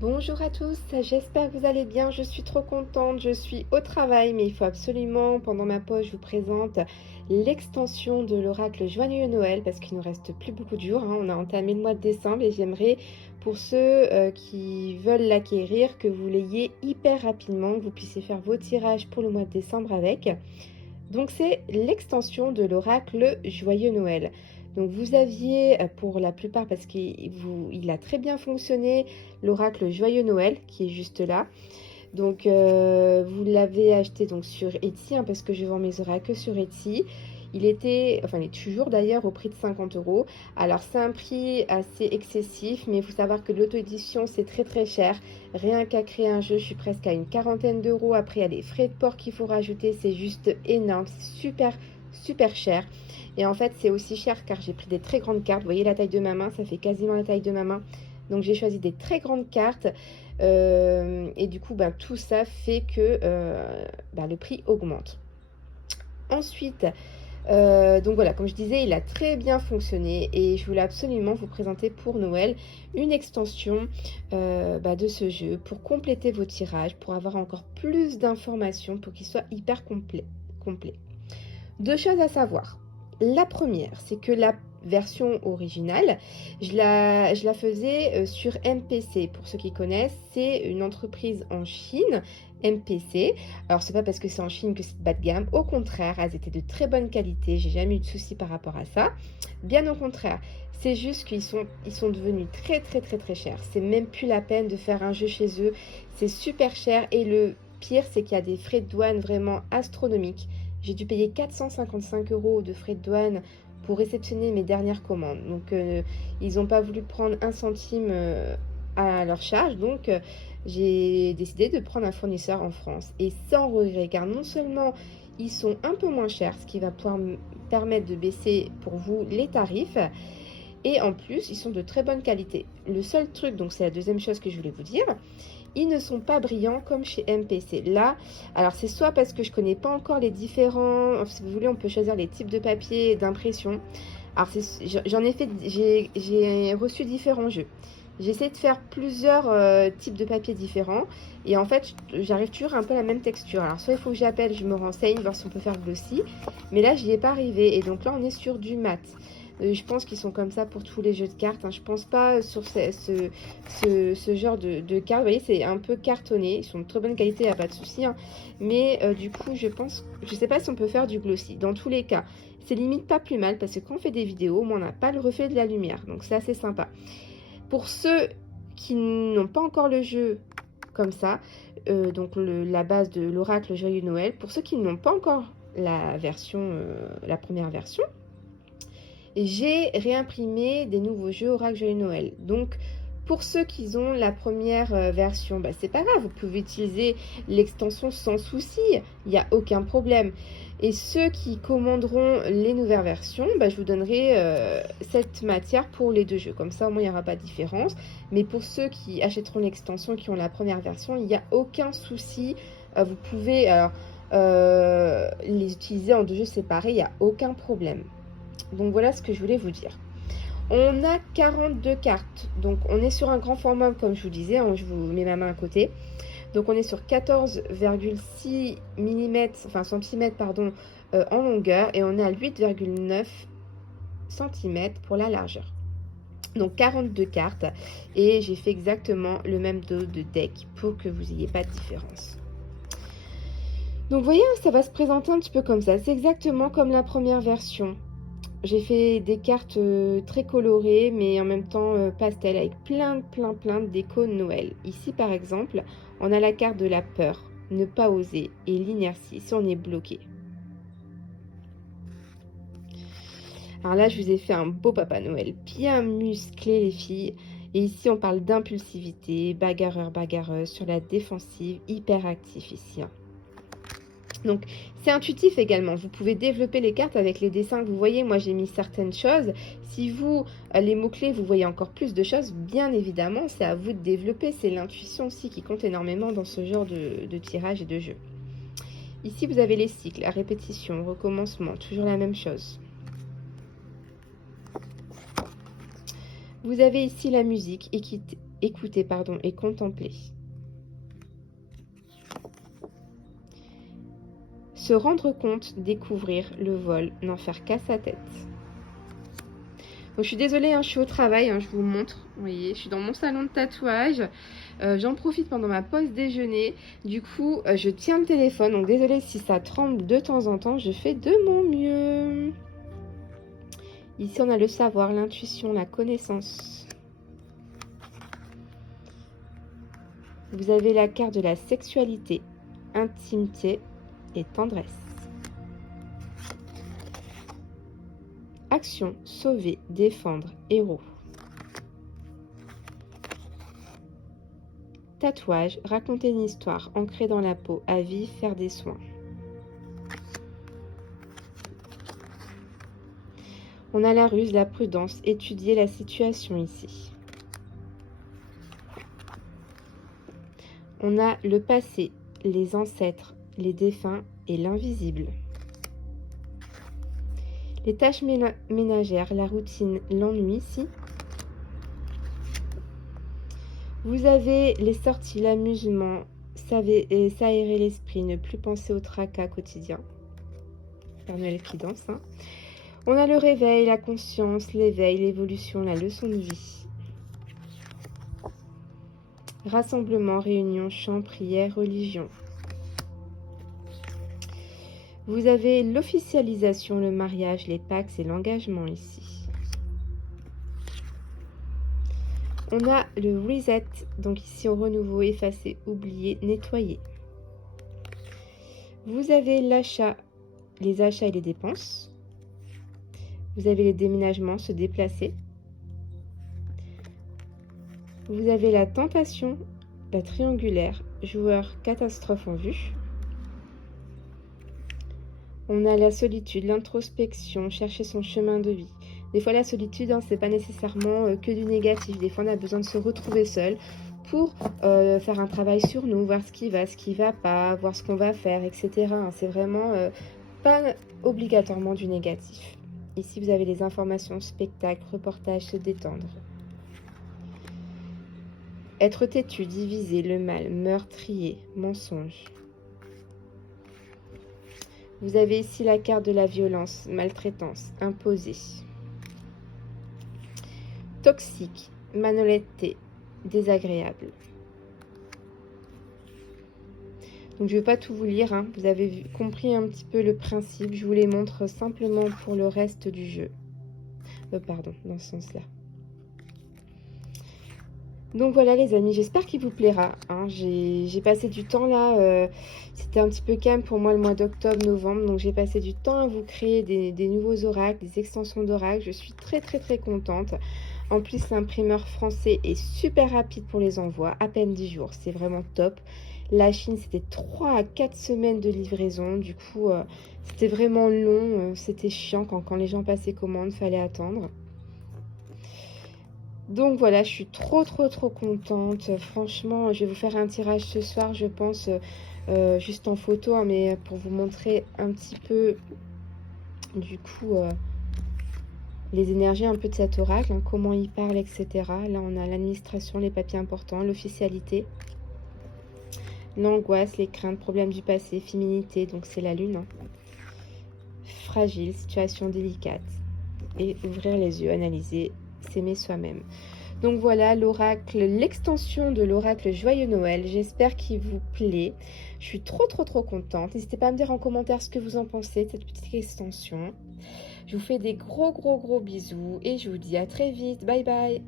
Bonjour à tous, j'espère que vous allez bien. Je suis trop contente, je suis au travail, mais il faut absolument, pendant ma pause, je vous présente l'extension de l'oracle Joyeux Noël parce qu'il ne reste plus beaucoup de jours, hein. On a entamé le mois de décembre et j'aimerais, pour ceux qui veulent l'acquérir, que vous l'ayez hyper rapidement, que vous puissiez faire vos tirages pour le mois de décembre avec. Donc c'est l'extension de l'oracle Joyeux Noël. Donc vous aviez, pour la plupart, parce qu'il a très bien fonctionné, l'oracle Joyeux Noël qui est juste là. Donc vous l'avez acheté donc sur Etsy, hein, parce que je vends mes oracles sur Etsy. Il était, enfin il est toujours d'ailleurs au prix de 50 euros. Alors c'est un prix assez excessif, mais il faut savoir que l'auto-édition c'est très très cher. Rien qu'à créer un jeu, je suis presque à une quarantaine d'euros. Après il y a les frais de port qu'il faut rajouter, c'est juste énorme, c'est super super cher. Et en fait c'est aussi cher car j'ai pris des très grandes cartes. Vous voyez la taille de ma main, ça fait quasiment la taille de ma main. Donc j'ai choisi des très grandes cartes. Et du coup, ben, tout ça fait que ben, le prix augmente. Ensuite, donc voilà, comme je disais, il a très bien fonctionné et je voulais absolument vous présenter pour Noël une extension bah, de ce jeu pour compléter vos tirages, pour avoir encore plus d'informations, pour qu'il soit hyper complet. Deux choses à savoir. La première, c'est que la version originale, je la faisais sur MPC. Pour ceux qui connaissent, c'est une entreprise en Chine, MPC. Alors, c'est pas parce que c'est en Chine que c'est bas de gamme. Au contraire, elles étaient de très bonne qualité. J'ai jamais eu de soucis par rapport à ça. Bien au contraire. C'est juste qu'ils sont devenus très, très, très, très chers. C'est même plus la peine de faire un jeu chez eux. C'est super cher. Et le pire, c'est qu'il y a des frais de douane vraiment astronomiques. J'ai dû payer 455 euros de frais de douane pour réceptionner mes dernières commandes. Donc, ils n'ont pas voulu prendre un centime à leur charge. Donc, j'ai décidé de prendre un fournisseur en France. Et sans regret, car non seulement ils sont un peu moins chers, ce qui va pouvoir me permettre de baisser pour vous les tarifs. Et en plus, ils sont de très bonne qualité. Le seul truc, donc c'est la deuxième chose que je voulais vous dire, ils ne sont pas brillants comme chez MPC. Là, alors c'est soit parce que je connais pas encore les différents, si vous voulez, on peut choisir les types de papier d'impression. Alors j'en ai fait, j'ai reçu différents jeux. J'essaie de faire plusieurs types de papier différents et en fait j'arrive toujours un peu à la même texture. Alors soit il faut que j'appelle, je me renseigne, voir si on peut faire glossy, mais là j'y ai pas arrivé et donc là on est sur du mat. Je pense qu'ils sont comme ça pour tous les jeux de cartes, hein. Je pense pas sur ce genre de cartes. Vous voyez, c'est un peu cartonné. Ils sont de très bonne qualité, il n'y a pas de souci, hein. Mais du coup, je sais pas si on peut faire du glossy. Dans tous les cas, c'est limite pas plus mal parce que quand on fait des vidéos, on n'a pas le reflet de la lumière. Donc c'est assez sympa. Pour ceux qui n'ont pas encore le jeu comme ça, donc la base de l'oracle Joyeux Noël, pour ceux qui n'ont pas encore la version, la première version, j'ai réimprimé des nouveaux jeux Oracle Joyeux Noël. Donc, pour ceux qui ont la première version, bah, c'est pas grave, vous pouvez utiliser l'extension sans souci, il n'y a aucun problème. Et ceux qui commanderont les nouvelles versions, bah, je vous donnerai cette matière pour les deux jeux. Comme ça, au moins, il n'y aura pas de différence. Mais pour ceux qui achèteront l'extension, qui ont la première version, il n'y a aucun souci. Vous pouvez les utiliser en deux jeux séparés, il n'y a aucun problème. Donc voilà ce que je voulais vous dire. On a 42 cartes. Donc on est sur un grand format comme je vous disais, hein, je vous mets ma main à côté. Donc on est sur 14,6 mm, enfin centimètres pardon, en longueur et on est à 8,9 cm pour la largeur. Donc 42 cartes et j'ai fait exactement le même dos de deck pour que vous n'ayez pas de différence. Donc vous voyez, ça va se présenter un petit peu comme ça. C'est exactement comme la première version. J'ai fait des cartes très colorées, mais en même temps pastel, avec plein de déco de Noël. Ici, par exemple, on a la carte de la peur, ne pas oser, et l'inertie, si on est bloqué. Alors là, je vous ai fait un beau Papa Noël, bien musclé, les filles. Et ici, on parle d'impulsivité, bagarreur, sur la défensive, hyper actif ici, hein. Donc, c'est intuitif également. Vous pouvez développer les cartes avec les dessins que vous voyez. Moi, j'ai mis certaines choses. Si vous, les mots-clés, vous voyez encore plus de choses, bien évidemment, c'est à vous de développer. C'est l'intuition aussi qui compte énormément dans ce genre de tirage et de jeu. Ici, vous avez les cycles, la répétition, recommencement, toujours la même chose. Vous avez ici la musique, écouter, pardon, et contempler. Se rendre compte, découvrir le vol, n'en faire qu'à sa tête. Donc, je suis désolée, hein, je suis au travail, hein, je vous montre. Vous voyez, je suis dans mon salon de tatouage. J'en profite pendant ma pause déjeuner. Du coup, je tiens le téléphone. Donc, désolée si ça tremble de temps en temps. Je fais de mon mieux. Ici, on a le savoir, l'intuition, la connaissance. Vous avez la carte de la sexualité, intimité et tendresse. Action, sauver, défendre, héros. Tatouage, raconter une histoire, ancrée dans la peau, à vie, faire des soins. On a la ruse, la prudence, étudier la situation ici. On a le passé, les ancêtres, les défunts et l'invisible. Les tâches ménagères, la routine, l'ennui ici. Vous avez les sorties, l'amusement, s'aérer l'esprit, ne plus penser au tracas quotidien. Père Noël qui danse. Hein. On a le réveil, la conscience, l'éveil, l'évolution, la leçon de vie. Rassemblement, réunion, chant, prière, religion. Vous avez l'officialisation, le mariage, les pactes et l'engagement ici. On a le reset, donc ici au renouveau, effacer, oublier, nettoyer. Vous avez l'achat, les achats et les dépenses. Vous avez les déménagements, se déplacer. Vous avez la tentation, la triangulaire, joueur, catastrophe en vue. On a la solitude, l'introspection, chercher son chemin de vie. Des fois, la solitude, hein, c'est pas nécessairement que du négatif. Des fois, on a besoin de se retrouver seul pour faire un travail sur nous, voir ce qui va pas, voir ce qu'on va faire, etc. Hein, c'est vraiment pas obligatoirement du négatif. Ici, vous avez les informations, spectacles, reportages, se détendre. Être têtu, diviser, le mal, meurtrier, mensonge. Vous avez ici la carte de la violence, maltraitance, imposée. Toxique, malhonnêteté, désagréable. Donc je ne vais pas tout vous lire, hein. Vous avez compris un petit peu le principe. Je vous les montre simplement pour le reste du jeu. Pardon, dans ce sens-là. Donc voilà les amis, j'espère qu'il vous plaira. Hein. J'ai passé du temps là, c'était un petit peu calme pour moi le mois d'octobre, novembre. Donc j'ai passé du temps à vous créer des nouveaux oracles, des extensions d'oracles. Je suis très contente. En plus l'imprimeur français est super rapide pour les envois, à peine 10 jours, c'est vraiment top. La Chine c'était 3 à 4 semaines de livraison, du coup c'était vraiment long, c'était chiant quand les gens passaient commande, fallait attendre. Donc voilà, je suis trop contente. Franchement, je vais vous faire un tirage ce soir, je pense, juste en photo, hein, mais pour vous montrer un petit peu, du coup, les énergies un peu de cet oracle, hein, comment il parle, etc. Là, on a l'administration, les papiers importants, l'officialité, l'angoisse, les craintes, problèmes du passé, féminité, donc c'est la lune. Hein. Fragile, situation délicate. Et ouvrir les yeux, analyser, s'aimer soi-même. Donc voilà l'oracle, l'extension de l'oracle Joyeux Noël. J'espère qu'il vous plaît. Je suis trop contente. N'hésitez pas à me dire en commentaire ce que vous en pensez de cette petite extension. Je vous fais des gros bisous et je vous dis à très vite. Bye bye.